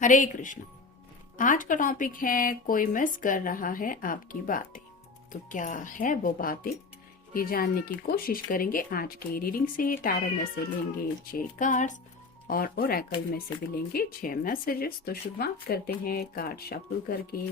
हरे कृष्ण। आज का टॉपिक है कोई मिस कर रहा है आपकी बातें। तो क्या है वो बातें, ये जानने की कोशिश करेंगे आज के रीडिंग से। टैरो में से लेंगे 6 कार्ड्स और ओरेकल में से भी लेंगे 6 मैसेजेस। तो शुरुआत करते हैं कार्ड शफल करके।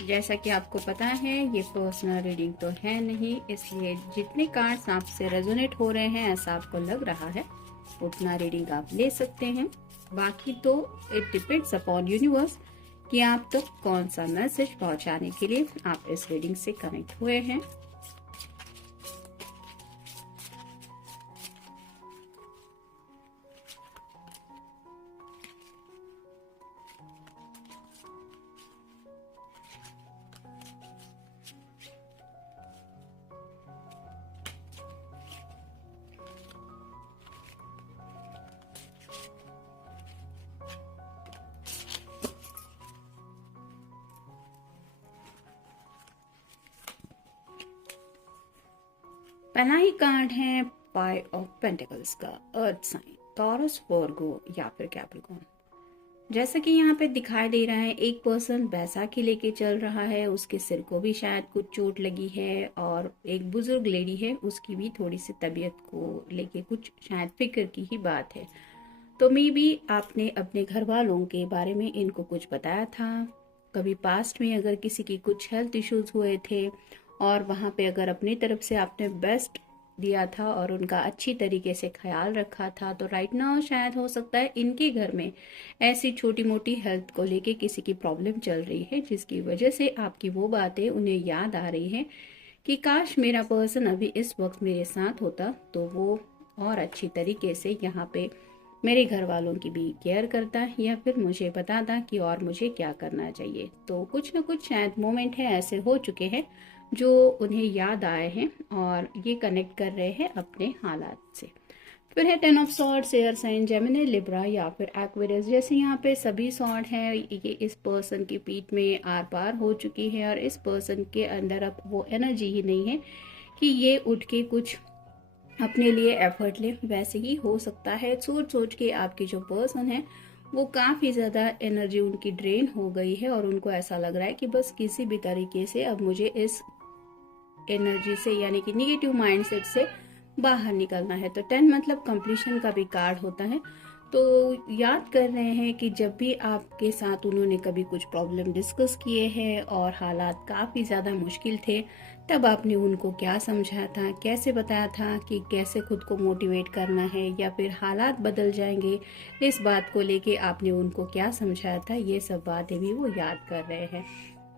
जैसा कि आपको पता है ये पर्सनल रीडिंग तो है नहीं, इसलिए जितने कार्ड्स आपसे रेजोनेट हो रहे हैं, ऐसा आपको लग रहा है, उतना रीडिंग आप ले सकते हैं। बाकी तो इट डिपेंड्स अपॉन यूनिवर्स कि आप तक कौन सा मैसेज पहुंचाने के लिए आप इस रीडिंग से कनेक्ट हुए हैं। पहला ही कार्ड है 5 ऑफ पेंटिकल्स का, अर्थ साइन, टॉरस, वर्गो या फिर कैप्रिकॉर्न। जैसा कि यहाँ पे दिखाई दे रहा है, एक पर्सन बैसाखी लेके चल रहा है, उसके सिर को भी शायद कुछ चोट लगी है, और एक बुजुर्ग लेडी है, उसकी भी थोड़ी सी तबीयत को लेके कुछ शायद फिक्र की ही बात है। तो मे बी आपने अपने घर वालों के बारे में इनको कुछ बताया था। कभी पास्ट में अगर किसी की कुछ हेल्थ इश्यूज हुए थे और वहाँ पे अगर अपनी तरफ से आपने बेस्ट दिया था और उनका अच्छी तरीके से ख्याल रखा था, तो राइट नाउ शायद हो सकता है इनके घर में ऐसी छोटी मोटी हेल्थ को लेके किसी की प्रॉब्लम चल रही है, जिसकी वजह से आपकी वो बातें उन्हें याद आ रही है कि काश मेरा पर्सन अभी इस वक्त मेरे साथ होता तो वो और अच्छी तरीके से यहाँ पे मेरे घर वालों की भी केयर करता या फिर मुझे बताता कि और मुझे क्या करना चाहिए। तो कुछ ना कुछ शायद मोमेंट है ऐसे हो चुके हैं जो उन्हें याद आए हैं और ये कनेक्ट कर रहे हैं अपने हालात से। फिर है 10 of swords, air sign, Gemini, Libra या फिर एक्वेरियस। जैसे यहाँ पे सभी सॉर्ड हैं, ये इस पर्सन की पीठ में आर पार हो चुकी है और इस पर्सन के अंदर अब वो एनर्जी ही नहीं है कि ये उठ के कुछ अपने लिए एफर्ट ले। वैसे ही हो सकता है सोच सोच के आपकी जो पर्सन है वो काफ़ी ज़्यादा एनर्जी उनकी ड्रेन हो गई है और उनको ऐसा लग रहा है कि बस किसी भी तरीके से अब मुझे इस एनर्जी से यानी कि निगेटिव माइंडसेट से बाहर निकलना है। तो 10 मतलब कंप्लीशन का भी कार्ड होता है। तो याद कर रहे हैं कि जब भी आपके साथ उन्होंने कभी कुछ प्रॉब्लम डिस्कस किए हैं और हालात काफ़ी ज़्यादा मुश्किल थे, तब आपने उनको क्या समझाया था, कैसे बताया था कि कैसे खुद को मोटिवेट करना है या फिर हालात बदल जाएंगे, इस बात को लेके आपने उनको क्या समझाया था, ये सब बातें भी वो याद कर रहे हैं।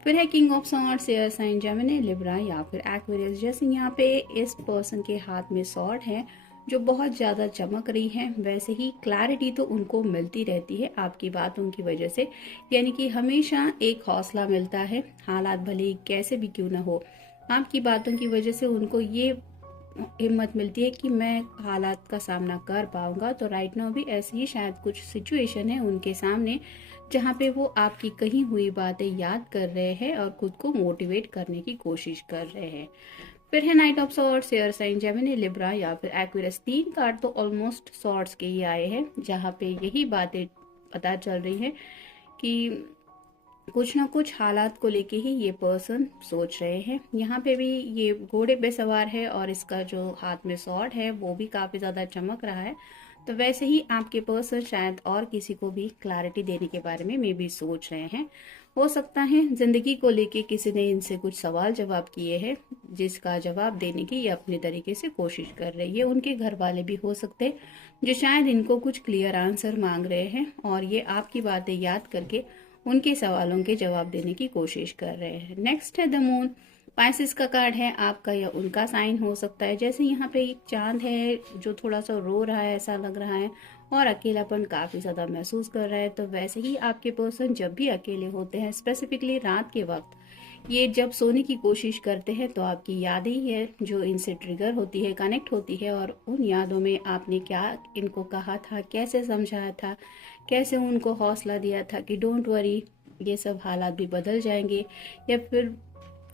फिर है king of swords, air sign, Gemini, Libra या फिर एक्वेरियस। जैसे यहाँ पे इस पर्सन के हाथ में सॉर्ड है जो बहुत ज़्यादा चमक रही है, वैसे ही क्लैरिटी तो उनको मिलती रहती है आपकी बातों की वजह से, यानी कि हमेशा एक हौसला मिलता है, हालात भले ही कैसे भी क्यों ना हो, आपकी बातों की वजह से उनको ये हिम्मत मिलती है कि मैं हालात का सामना कर पाऊंगा। तो राइट नाउ भी ऐसी ही शायद कुछ सिचुएशन है उनके सामने जहाँ पे वो आपकी कही हुई बातें याद कर रहे हैं और खुद को मोटिवेट करने की कोशिश कर रहे हैं। फिर है knight of swords, air sign, Gemini, Libra या फिर एक्वेरियस। 3 कार्ड तो ऑलमोस्ट सॉर्ड्स के ही आए हैं, जहाँ पे यही बातें पता चल रही है कि कुछ ना कुछ हालात को लेके ही ये पर्सन सोच रहे हैं। यहाँ पे भी ये घोड़े पे सवार है और इसका जो हाथ में स्वॉर्ड है वो भी काफी ज्यादा चमक रहा है। तो वैसे ही आपके पर्सन शायद और किसी को भी क्लैरिटी देने के बारे में मे भी सोच रहे हैं। हो सकता है जिंदगी को लेके किसी ने इनसे कुछ सवाल जवाब किए हैं, जिसका जवाब देने की ये अपने तरीके से कोशिश कर रही है। उनके घर वाले भी हो सकते हैं जो शायद इनको कुछ क्लियर आंसर मांग रहे हैं और ये आपकी बातें याद करके उनके सवालों के जवाब देने की कोशिश कर रहे हैं। नेक्स्ट है द मून। पाइसेस का कार्ड है, आपका या उनका साइन हो सकता है। जैसे यहाँ पे एक चांद है जो थोड़ा सा रो रहा है ऐसा लग रहा है और अकेलापन काफी ज्यादा महसूस कर रहा है, तो वैसे ही आपके पर्सन जब भी अकेले होते हैं, स्पेसिफिकली रात के वक्त, ये जब सोने की कोशिश करते हैं तो आपकी यादें ही है जो इनसे ट्रिगर होती है, कनेक्ट होती है, और उन यादों में आपने क्या इनको कहा था, कैसे समझाया था, कैसे उनको हौसला दिया था कि डोंट वरी, ये सब हालात भी बदल जाएंगे, या फिर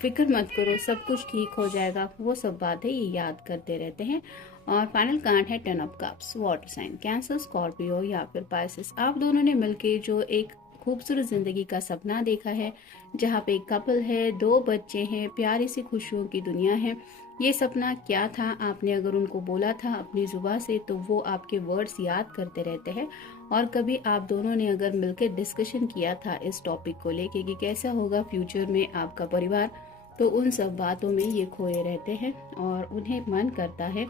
फिक्र मत करो सब कुछ ठीक हो जाएगा, वो सब बातें ये याद करते रहते हैं। और फाइनल कार्ड है 10 of cups, water sign, cancer, Scorpio या फिर पाइसेस। आप दोनों ने मिलके जो एक खूबसूरत जिंदगी का सपना देखा है, जहाँ पे एक कपल है, 2 बच्चे हैं, प्यारी सी खुशियों की दुनिया है, ये सपना क्या था, आपने अगर उनको बोला था अपनी जुबान से तो वो आपके वर्ड्स याद करते रहते हैं। और कभी आप दोनों ने अगर मिलकर डिस्कशन किया था इस टॉपिक को लेके कि कैसा होगा फ्यूचर में आपका परिवार, तो उन सब बातों में ये खोए रहते हैं और उन्हें मन करता है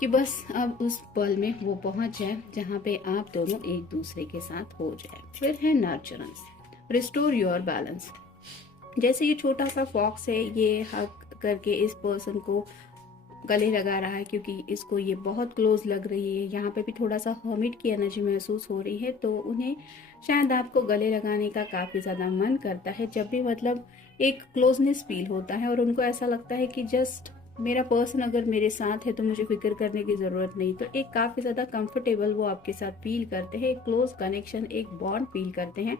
कि बस अब उस पल में वो पहुंच जाए जहाँ पे आप दोनों एक दूसरे के साथ हो जाए। फिर है नर्चरेंस, रिस्टोर योर बैलेंस। जैसे ये छोटा सा फॉक्स है, ये हक करके इस पर्सन को गले लगा रहा है क्योंकि इसको ये बहुत क्लोज लग रही है। यहाँ पे भी थोड़ा सा हर्मिट की एनर्जी महसूस हो रही है, तो उन्हें शायद आपको गले लगाने का काफी ज्यादा मन करता है। जब भी मतलब एक क्लोजनेस फील होता है और उनको ऐसा लगता है कि जस्ट मेरा पर्सन अगर मेरे साथ है तो मुझे फिक्र करने की जरूरत नहीं, तो एक काफी ज्यादा कंफर्टेबल वो आपके साथ फील करते हैं, एक क्लोज कनेक्शन, एक बॉन्ड फील करते हैं।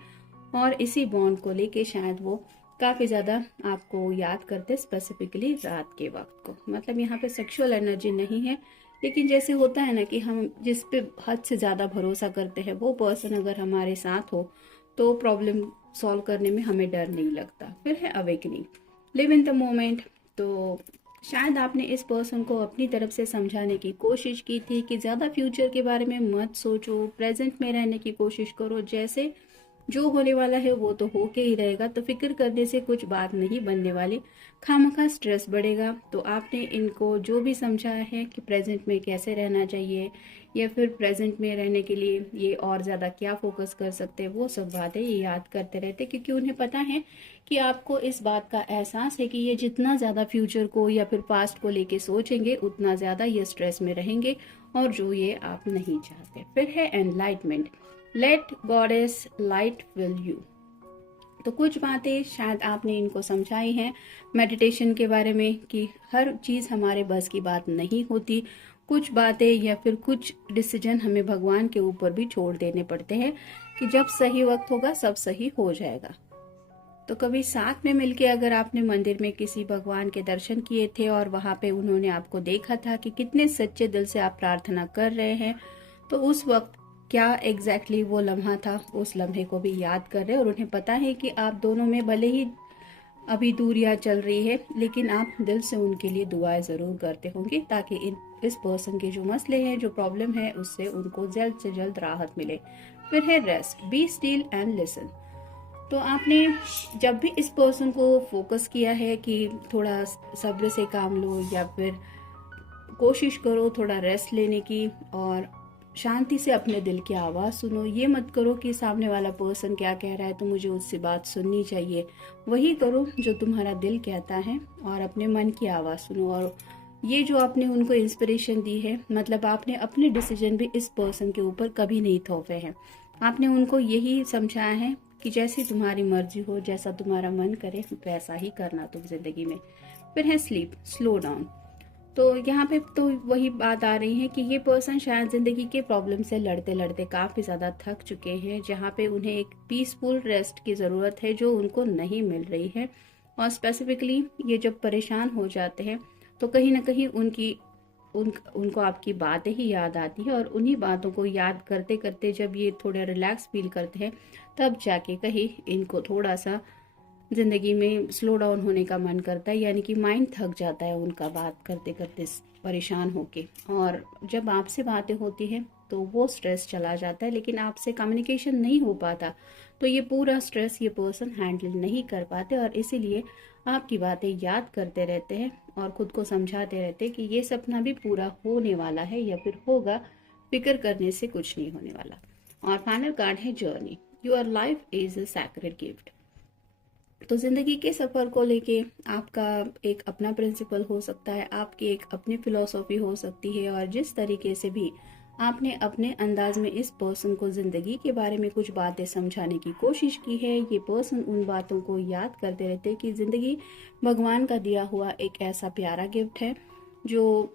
और इसी बॉन्ड को लेके शायद वो काफी ज्यादा आपको याद करते, स्पेसिफिकली रात के वक्त को। मतलब यहाँ पे सेक्सुअल एनर्जी नहीं है, लेकिन जैसे होता है ना कि हम जिस पे हद से ज्यादा भरोसा करते हैं, वो पर्सन अगर हमारे साथ हो तो प्रॉब्लम सॉल्व करने में हमें डर नहीं लगता। फिर है awakening, live in the moment. तो शायद आपने इस पर्सन को अपनी तरफ से समझाने की कोशिश की थी कि ज्यादा फ्यूचर के बारे में मत सोचो, प्रेजेंट में रहने की कोशिश करो, जैसे जो होने वाला है वो तो होके ही रहेगा, तो फिक्र करने से कुछ बात नहीं बनने वाली, खामखा स्ट्रेस बढ़ेगा। तो आपने इनको जो भी समझाया है कि प्रेजेंट में कैसे रहना चाहिए या फिर प्रेजेंट में रहने के लिए ये और ज़्यादा क्या फोकस कर सकते हैं, वो सब बातें ये याद करते रहते, क्योंकि उन्हें पता है कि आपको इस बात का एहसास है कि ये जितना ज़्यादा फ्यूचर को या फिर पास्ट को लेके सोचेंगे उतना ज़्यादा ये स्ट्रेस में रहेंगे, और जो ये आप नहीं चाहते। फिर है enlightenment, let goddess light fill you. तो कुछ बातें शायद आपने इनको समझाई हैं मेडिटेशन के बारे में कि हर चीज़ हमारे बस की बात नहीं होती, कुछ बातें या फिर कुछ डिसीजन हमें भगवान के ऊपर भी छोड़ देने पड़ते हैं कि जब सही वक्त होगा सब सही हो जाएगा। तो कभी साथ में मिलके अगर आपने मंदिर में किसी भगवान के दर्शन किए थे और वहां पे उन्होंने आपको देखा था कि कितने सच्चे दिल से आप प्रार्थना कर रहे हैं, तो उस वक्त क्या एग्जैक्टली वो लम्हा था, उस लम्हे को भी याद कर रहे हैं। और उन्हें पता है कि आप दोनों में भले ही अभी दूरियां चल रही है, लेकिन आप दिल से उनके लिए दुआएं जरूर करते होंगे ताकि इस पर्सन के जो मसले हैं, जो प्रॉब्लम है, उससे उनको जल्द से जल्द राहत मिले। फिर है rest, be still and listen. तो आपने जब भी इस पर्सन को फोकस किया है कि थोड़ा सब्र से काम लो या फिर कोशिश करो थोड़ा रेस्ट लेने की और शांति से अपने दिल की आवाज़ सुनो, ये मत करो कि सामने वाला पर्सन क्या कह रहा है तो मुझे उससे बात सुननी चाहिए, वही करो जो तुम्हारा दिल कहता है और अपने मन की आवाज़ सुनो। और ये जो आपने उनको इंस्पिरेशन दी है, मतलब आपने अपने डिसीजन भी इस पर्सन के ऊपर कभी नहीं थोपे हैं, आपने उनको यही समझाया है कि जैसी तुम्हारी मर्जी हो, जैसा तुम्हारा मन करे वैसा ही करना तुम जिंदगी में। फिर है स्लीप, स्लो डाउन। तो यहाँ पे तो वही बात आ रही है कि ये पर्सन शायद जिंदगी के प्रॉब्लम से लड़ते लड़ते काफी ज्यादा थक चुके हैं, जहाँ पे उन्हें एक पीसफुल रेस्ट की जरूरत है जो उनको नहीं मिल रही है। और स्पेसिफिकली ये जब परेशान हो जाते हैं तो कहीं ना कहीं उनको आपकी बातें ही याद आती है, और उन्हीं बातों को याद करते करते जब ये थोड़ा रिलैक्स फील करते हैं तब जाके कहीं इनको थोड़ा सा जिंदगी में स्लो डाउन होने का मन करता है, यानी कि माइंड थक जाता है उनका बात करते करते परेशान होके। और जब आपसे बातें होती हैं तो वो स्ट्रेस चला जाता है, लेकिन आपसे कम्युनिकेशन नहीं हो पाता तो ये पूरा स्ट्रेस ये पर्सन हैंडल नहीं कर पाते, और इसीलिए आपकी बातें याद करते रहते हैं और खुद को समझाते रहते हैं कि ये सपना भी पूरा होने वाला है या फिर होगा, फिक्र करने से कुछ नहीं होने वाला। और फाइनल कार्ड है journey, your life is a sacred gift. तो जिंदगी के सफर को लेके आपका एक अपना प्रिंसिपल हो सकता है, आपकी एक अपनी फिलॉसफी हो सकती है, और जिस तरीके से भी आपने अपने अंदाज में इस पर्सन को जिंदगी के बारे में कुछ बातें समझाने की कोशिश की है, ये पर्सन उन बातों को याद करते रहते हैं कि जिंदगी भगवान का दिया हुआ एक ऐसा प्यारा गिफ्ट है जो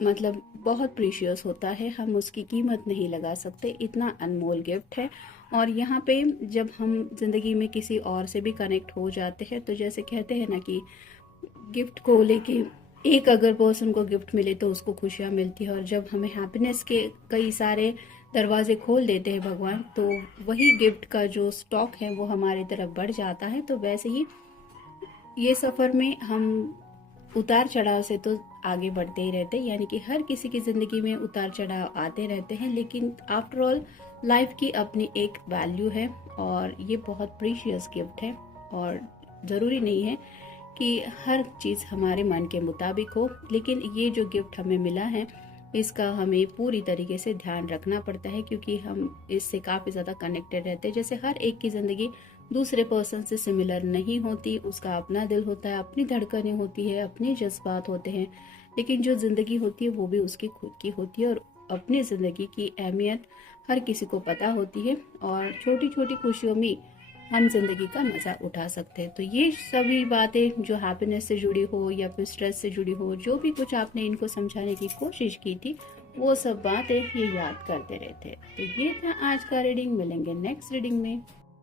मतलब बहुत प्रीशियस होता है, हम उसकी कीमत नहीं लगा सकते, इतना अनमोल गिफ्ट है। और यहाँ पे जब हम जिंदगी में किसी और से भी कनेक्ट हो जाते हैं तो जैसे कहते हैं ना कि गिफ्ट को लेके एक अगर पर्सन को गिफ्ट मिले तो उसको खुशियाँ मिलती है, और जब हमें हैप्पीनेस के कई सारे दरवाजे खोल देते हैं भगवान, तो वही गिफ्ट का जो स्टॉक है वो हमारी तरफ बढ़ जाता है। तो वैसे ही ये सफ़र में हम उतार चढ़ाव से तो आगे बढ़ते ही रहते हैं, यानी कि हर किसी की ज़िंदगी में उतार चढ़ाव आते रहते हैं, लेकिन आफ्टर ऑल लाइफ की अपनी एक वैल्यू है और ये बहुत प्रीशियस गिफ्ट है। और ज़रूरी नहीं है कि हर चीज़ हमारे मन के मुताबिक हो, लेकिन ये जो गिफ्ट हमें मिला है इसका हमें पूरी तरीके से ध्यान रखना पड़ता है, क्योंकि हम इससे काफ़ी ज़्यादा कनेक्टेड रहते हैं। जैसे हर एक की ज़िंदगी दूसरे पर्सन से सिमिलर नहीं होती, उसका अपना दिल होता है, अपनी धड़कनें होती है, अपने जज्बात होते हैं, लेकिन जो ज़िंदगी होती है वो भी उसकी खुद की होती है, और अपनी ज़िंदगी की अहमियत हर किसी को पता होती है, और छोटी छोटी खुशियों में हम जिंदगी का मजा उठा सकते हैं। तो ये सभी बातें जो हैप्पीनेस से जुड़ी हो या फिर स्ट्रेस से जुड़ी हो, जो भी कुछ आपने इनको समझाने की कोशिश की थी, वो सब बातें ये याद करते रहते हैं। तो ये था आज का रीडिंग, मिलेंगे नेक्स्ट रीडिंग में।